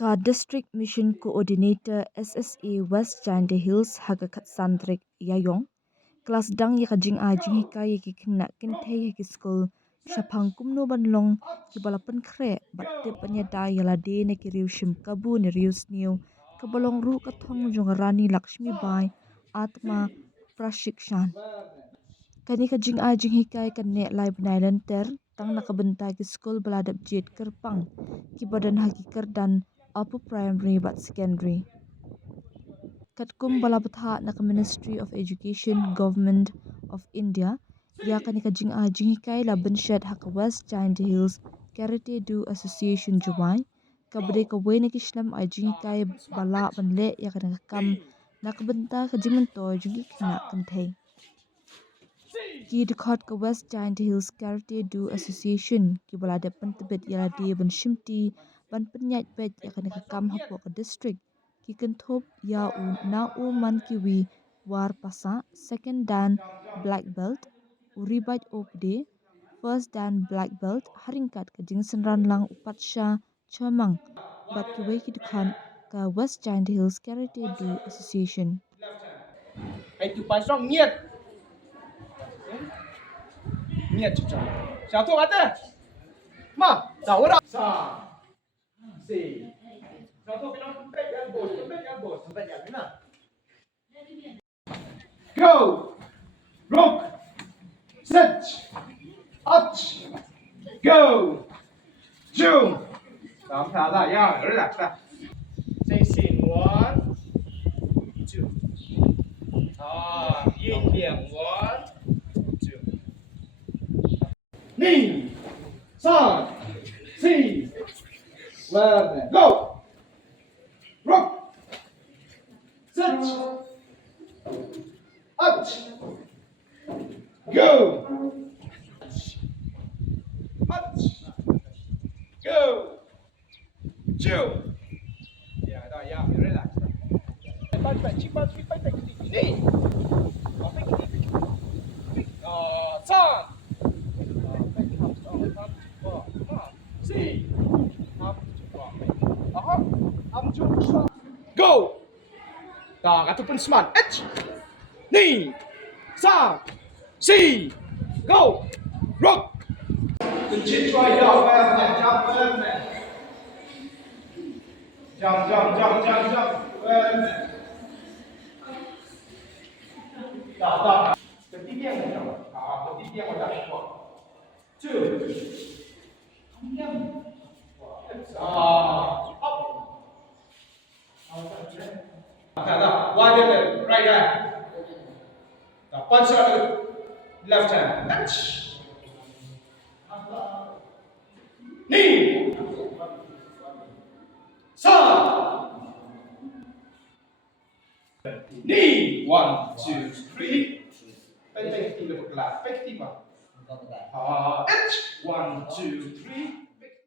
Ka District Mission Coordinator SSA West Jaintia Hills hagakat sandrik yayong kelas dang ya kajing jinghikai ki kena kynthei ki skul shapang kumno banlong ki balapan kre batte panyada ialade ne ki riushim kabu ne rius new kabalong ru kathong jong rani Lakshmi Bai Atma Prashikshan kani kajing jinghikai kanne lai bnai ter tang nakabentai ki skul baladap jet kerpang ki badan hakikar dan upper primary but secondary. Katkum balapatha nak Ministry of Education Government of India ya kanika jinghikai la bensyat hak West Jaintia Hills Karate Do Association Juwai kabade ka wene ki Islam jinghikai bala banle ya kanika kam nak benta ka jingmento jungi kena kynthei ki dekat ka West Jaintia Hills Karate Do Association ki balada pentebet ialade ban shimti ban penyat bet ya kanika kam hapo ka district ki kenthop ya na man kiwi war pasa second dan black belt uribat opde first dan black belt haringkat ka jingsen ranlang upatsha chamang bat kiwe ki dekan ka West Jaintia Hills Karate Do Association ai tu pai song nhiệt nhiệt chứ chả chả thuộc ăn mà giàu đó sa si chả thuộc cái nó bên ăn bột bên ăn thế nào go rock set up go zoom làm sao ra ya rồi là ta say xin one two yin yang one two 2 3 4 5 go rock set up go up go chill ya dah ya relax Baik cepat baik ini apa ini Sam go ta kata pun smart h ni sa si go rock kunci try down jump dah ketinggian macam ketinggian macam kuat 2 up dah wide left right hand dah punch out left hand knee knee 1 2 3 effective lah effective 1 2 3